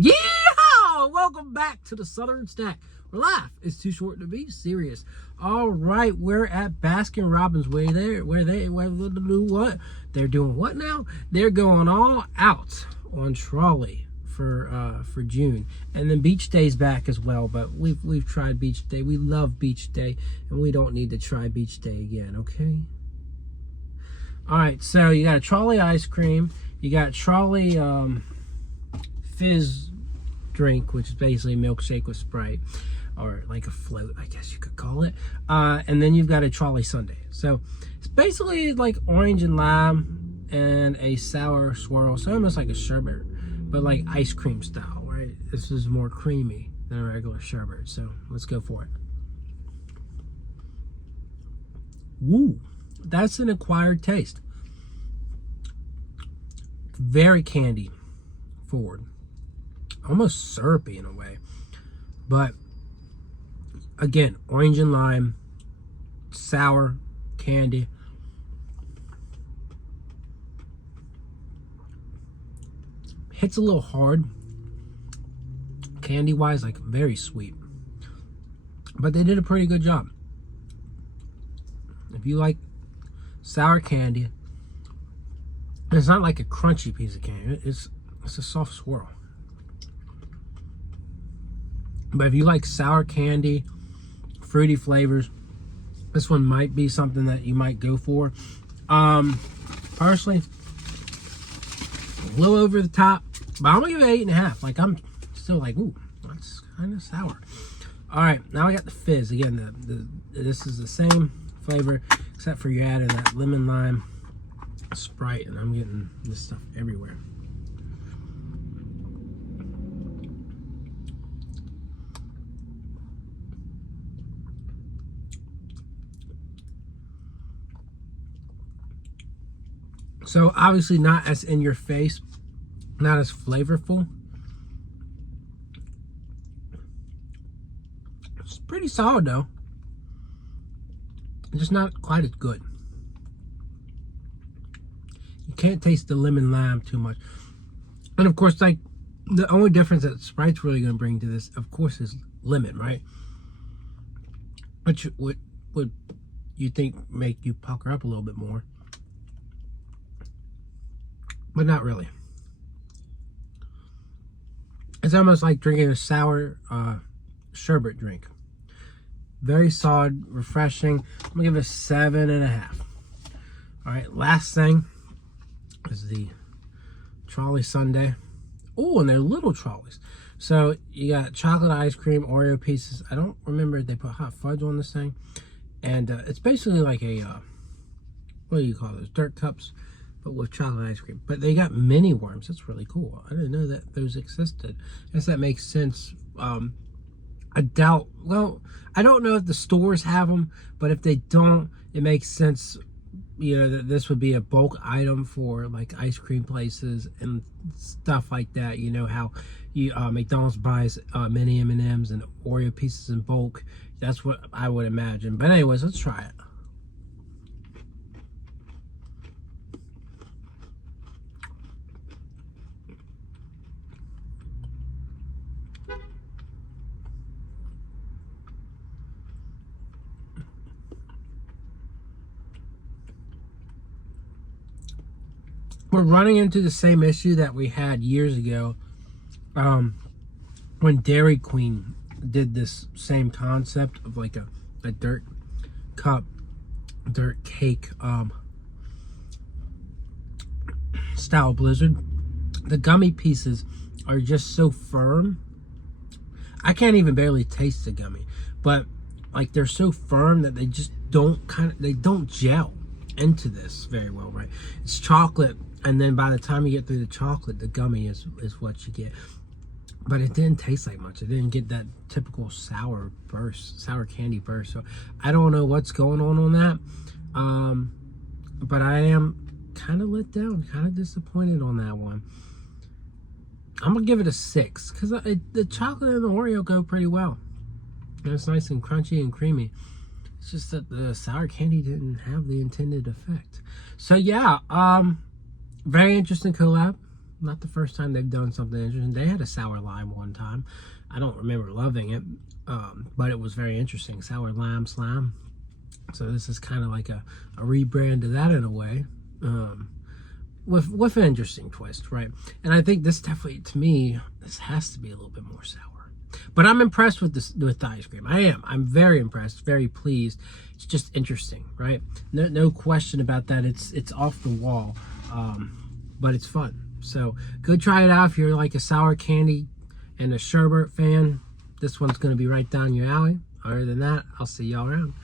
Yeah! Welcome back to the Southern Snack, where life is too short to be serious. All right, we're at Baskin-Robbins. Where what? They're doing what now? They're going all out on Trolley for June, and then Beach Day's back as well. But we've tried Beach Day. We love Beach Day, and we don't need to try Beach Day again. Okay. All right, so you got a Trolli ice cream. You got Trolli Fizz drink, which is basically a milkshake with Sprite, or like a float, I guess you could call it. And then you've got a Trolli Sundae. So it's basically like orange and lime and a sour swirl. So almost like a sherbet, but like ice cream style, right? This is more creamy than a regular sherbet. So let's go for it. Woo! That's an acquired taste. Very candy forward, almost syrupy in a way, but again, orange and lime, sour candy. Hits a little hard candy wise, like very sweet, but they did a pretty good job. If you like sour candy, it's not like a crunchy piece of candy, it's a soft swirl. But if you like sour candy, fruity flavors, this one might be something that you might go for. Personally, a little over the top, but I'm gonna give it 8.5. Like, I'm still like, ooh, that's kind of sour. All right, now I got the fizz again. This is the same flavor, except for you're adding that lemon-lime Sprite, and I'm getting this stuff everywhere. So obviously not as in your face, not as flavorful. It's pretty solid though. Just not quite as good. You can't taste the lemon lime too much. And of course, like, the only difference that Sprite's really going to bring to this, of course, is lemon, right? Which would you think make you pucker up a little bit more. But not really. It's almost like drinking a sour sherbet drink. Very solid, refreshing. I'm gonna give it a 7.5. All right, last thing is the Trolli Sundae. Oh, and they're little Trollis. So you got chocolate ice cream, Oreo pieces. I don't remember if they put hot fudge on this thing. And it's basically like a, what do you call those? Dirt cups, but with chocolate ice cream. But they got mini worms. That's really cool. I didn't know that those existed. I guess that makes sense. I doubt, well, I don't know if the stores have them, but if they don't, it makes sense, you know, that this would be a bulk item for like ice cream places and stuff like that. You know how you McDonald's buys mini M&Ms and Oreo pieces in bulk. That's what I would imagine. But anyways, let's try it. We're running into the same issue that we had years ago when Dairy Queen did this same concept of like a dirt cup, dirt cake style blizzard. The gummy pieces are just so firm. I can't even barely taste the gummy, but like they're so firm that they just don't gel into this very well, right? It's chocolate, and then by the time you get through the chocolate, the gummy is what you get. But it didn't taste like much. It didn't get that typical sour candy burst. So I don't know what's going on that. But I am kind of let down, kind of disappointed on that one. I'm gonna give it a 6 because the chocolate and the Oreo go pretty well. And it's nice and crunchy and creamy. It's just that the sour candy didn't have the intended effect. So yeah, very interesting collab. not the first time they've done something interesting. They had a sour lime one time. I don't remember loving it, but it was very interesting. Sour lime slam. So this is kind of like a rebrand of that in a way, with an interesting twist, right? And I think this definitely, to me, this has to be a little bit more sour. But I'm impressed with the ice cream. I am. I'm very impressed, very pleased. It's just interesting, right? No question about that. It's off the wall, but it's fun. So go try it out if you're like a sour candy and a sherbet fan. This one's going to be right down your alley. Other than that, I'll see y'all around.